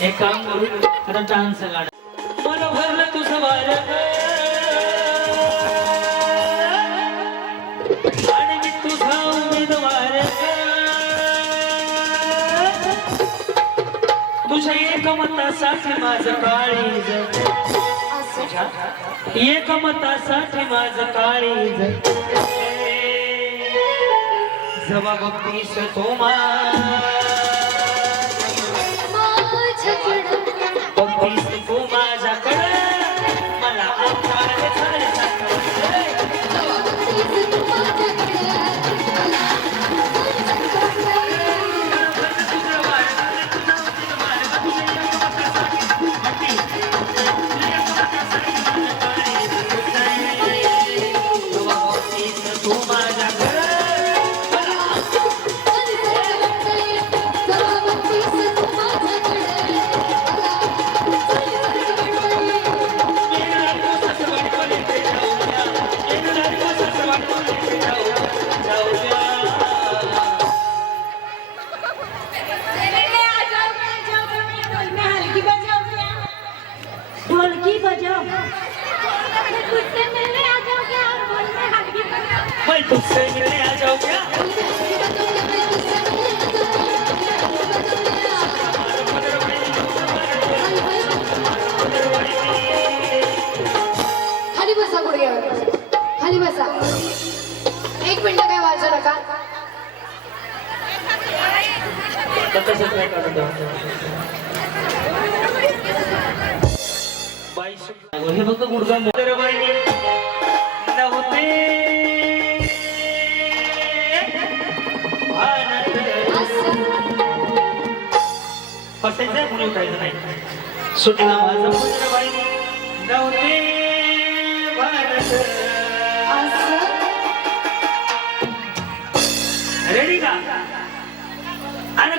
एक काम करू आता डान्स गाणं मला भरलं तुझं वार. आणि मी तुझा उमेदवार. तुझ्या एक मतासाठी माझं काळीज. तुझ्या एक मतासाठी माझं काळीज. जवा बघतीस तो मा ऊर्जा नव्हते. उठायचं नाही. सुटला माझा नव्हते. रेडी का? आणि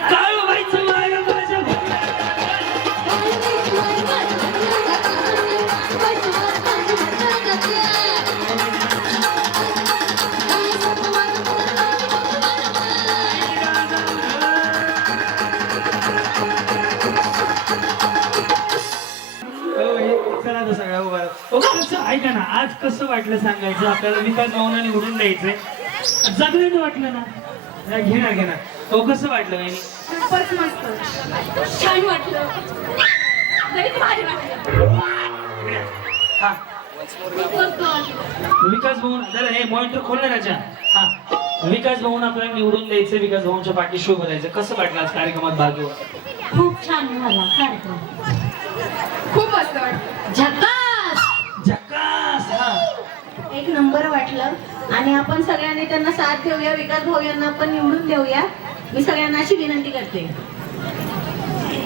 ऐका ना आज कसं वाटलं सांगायचं? आपल्याला विकास भावना निवडून द्यायचंय. जगल्यानं वाटलं ना? नाही, घेणार घेणार हो कसं वाटलं काही खूपच मस्त. छान वाटलं. लई भारी वाटलं. हा. खूप मस्त वाटलं विकास भवन जरा हे मॉनिटर खोल ना राजा हा. विकास भवन आपल्याला निवडून द्यायचं विकास भवनच्या पाठीशी उभं राहायचं कसं वाटलं आज कार्यक्रमात भाग घेऊन? खूप छान झाला कार्यक्रम. खूप मस्त वाटतं झकास झकास हा एक नंबर वाटलं. आणि आपण सगळ्यांनी त्यांना साथ देऊया विकास भाऊ यांना आपण निवडून देऊया. मी सगळ्यांना अशी विनंती करते.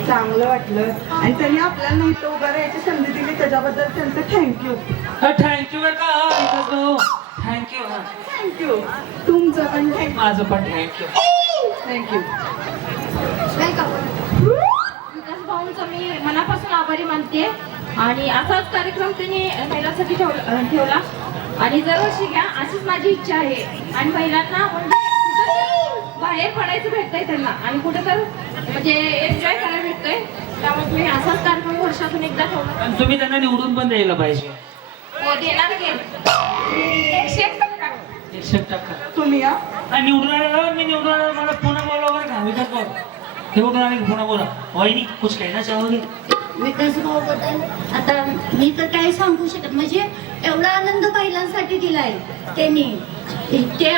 चांगलं वाटलं. आणि त्यांनी आपल्याला इथं उभं राहायची संधी दिली त्याच्याबद्दल त्यांचं थँक्यू थँक्यू बरं का विकास भाऊ? थँक्यू हा. थँक्यू तुमचं पण थँक्यू माझं पण thank you thank you welcome Vikas भाऊंचं मी मनापासून आभारी मानते. आणि असाच कार्यक्रम त्यांनी महिलांसाठी ठेवला ठेवला. आणि दरवर्षी घ्या अशीच माझी इच्छा आहे. आणि महिलांना म्हणजे कुठं बाहेर पडायचं भेटतंय त्यांना. आणि कुठं तर म्हणजे एन्जॉय करायला भेटतंय. त्यामुळे तुम्ही असाच कार्यक्रम वर्षातून एकदा ठेवला. तुम्ही त्यांना निवडून पण द्यायला पाहिजे. हो देणार की. एकशे एक टक्का. एकशे टक्का. तुम्ही या. आणि आल्यावर मी मला पुन्हा बोलावं बरं का? विकास आले की पुन्हा बोला. वहिनी कुछ कहना चाहोगे? विकास भाऊबद्दल आता मी तर काही सांगू शकत म्हणजे एवढा आनंद महिलांसाठी दिलाय त्यांनी. ते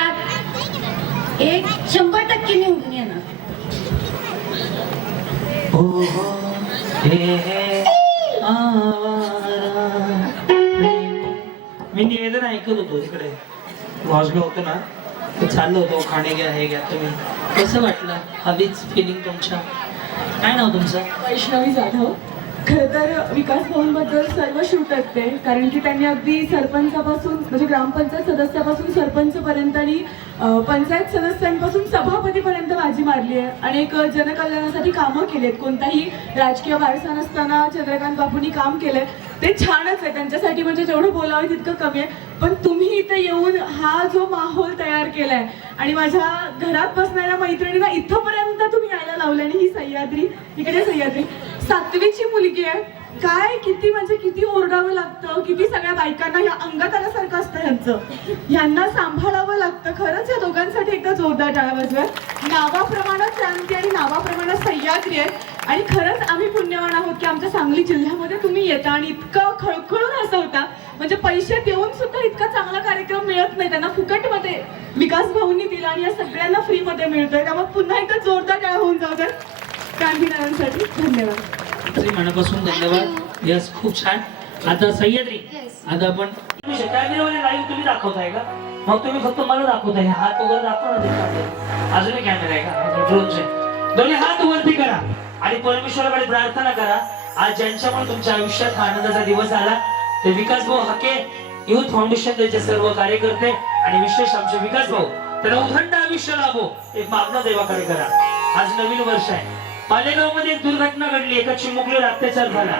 एक शंभर टक्के निवडून येणार. मी निवेदन ऐकत होतो इकडे. लॉजला होतो ना ते चाललं होतं खाणे घ्या हे घ्या तुम्ही. कसं वाटलं? हवीच फिलिंग तुमच्या. काय नाव तुमचं? वैष्णवी जाधव. खरं तर विकास भाऊंबद्दल सर्व शूट असते. कारण की त्यांनी अगदी सरपंचापासून म्हणजे ग्रामपंचायत सदस्यापासून सरपंचपर्यंत आणि पंचायत सदस्यांपासून सभापतीपर्यंत बाजी मारली आहे. अनेक जनकल्याणासाठी कामं केली आहेत कोणताही राजकीय वारसा नसताना चंद्रकांत बाबूंनी काम केलंय. ते छानच आहे. त्यांच्यासाठी म्हणजे जेवढं बोलावं तितकं कमी आहे. पण तुम्ही इथे येऊन हा जो माहोल तयार केलाय आणि माझ्या घरात बसणाऱ्या मैत्रिणींना इथंपर्यंत तुम्ही यायला लावलं आणि ही सह्याद्री इकडे सह्याद्री. सातवीची मुलगी आहे. काय किती म्हणजे किती ओरडावं लागतं किती सगळ्या बायकांना ह्या अंगात आल्यासारखं असतं ह्यांचं. ह्यांना सांभाळावं लागतं. खरंच या दोघांसाठी एकदा जोरदार टाळा वाजवा नावाप्रमाणे क्रांती आणि नावाप्रमाणे सह्याद्री आहे. आणि खरंच आम्ही पुण्यवान आहोत की आमच्या सांगली जिल्ह्यामध्ये तुम्ही येता आणि इतकं खळखळून हसवता म्हणजे पैसे देऊन सुद्धा इतका चांगला कार्यक्रम मिळत नाही. त्यांना फुकटमध्ये विकास भाऊंनी दिला आणि या सगळ्यांना फ्रीमध्ये मिळतोय. त्यामुळे पुन्हा एकदा जोरदार टाळा होऊन जाऊ तर धन्यवाद. तरी मनापासून धन्यवाद. यस खूप छान. आता सह्याद्री. आता आपण लाईव्ह तुम्ही दाखवताय का? मग तुम्ही फक्त मला दाखवताय. हात वगैरे दाखवा ना तिथे. अजूनही कॅमेरा आहे का? ड्रोनचे दोन्ही हात वरती करा. आणि परमेश्वराकडे प्रार्थना करा. आज ज्यांच्यामुळे तुमच्या आयुष्यात हा आनंदाचा दिवस आला ते विकास भाऊ हाके युथ फाउंडेशन त्याचे सर्व कार्यकर्ते आणि विशेष आमचे विकास भाऊ. त्यांना उदंड आयुष्य लाभो. एक मागणं देवाकडे करा. आज नवीन वर्ष आहे. मालेगावमध्ये एक दुर्घटना घडली. एका चिमुकलीवर अत्याचार झाला.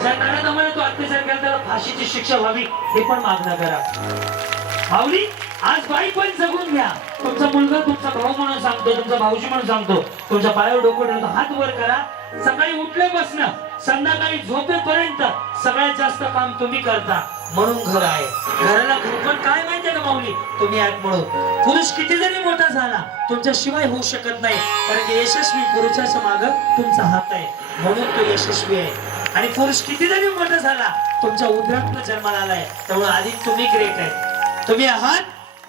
ज्या नराधमाने तो अत्याचार केला त्याला फाशीची शिक्षा व्हावी हे पण मागणं करा. माऊली आज बाई पण जगून घ्या. तुमचा मुलगा तुमचा भाऊ म्हणून सांगतो तुमचा भाऊजी म्हणून सांगतो. तुमच्या पायावर डोकं ठेवतो हात वर करा. सकाळी उठल्यापासून संध्याकाळी झोपेपर्यंत सगळ्यात जास्त काम तुम्ही करता. म्हणून घर आहे. घराला घर पण काय तुम्ही आत म्हणून. पुरुष किती जरी मोठा झाला तुमच्या शिवाय होऊ शकत नाही. कारण की यशस्वी पुरुषाच्या माग तुमचा हात आहे. म्हणून तो यशस्वी आहे. आणि पुरुष किती जरी मोठा झाला तुमच्या उदरात जन्माला आलाय. त्यामुळे आधी तुम्ही ग्रेट आहे. तुम्ही आहात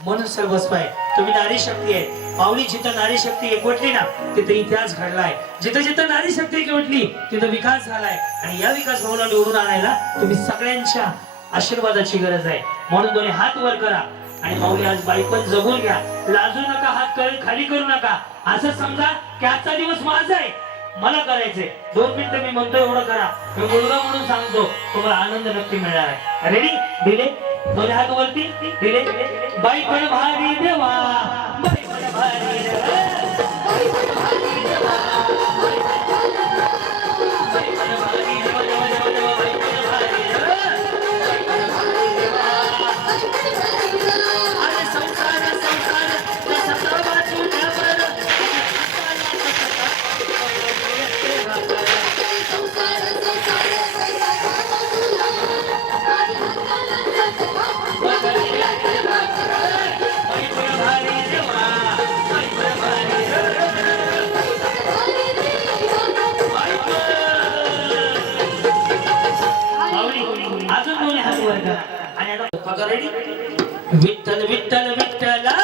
म्हणून सर्वस्व आहे. तुम्ही नारी शक्ती आहे. पावली जिथं नारी शक्ती एकवटली ना तिथे इतिहास घडलाय जिथं जिथं नारी शक्ती एकवटली तिथं विकास झालाय आणि या विकास भाऊला निवडून आणायला तुम्ही सगळ्यांच्या आशीर्वादाची गरज आहे. म्हणून दोन्ही हात वर करा. आणि माऊली आज बाई पण जगून घ्या. लाजू नका हात खाली करू नका. असं समजा की आजचा दिवस माझा आहे. मला करायचंय. दोन मिनिटं मी म्हणतो एवढं करा. मी मुलगा म्हणून सांगतो तुम्हाला आनंद नक्की मिळणार आहे. रेडी दिले? दोन्ही हात वरती? दिले? बाई पण भारी देवा. बाई पण भारी देवा. आणि आता बघा विठ्ठल विठ्ठल विठ्ठला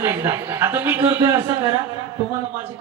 अजून एकदा. आता मी करतोय असं करा. तुम्हाला माझी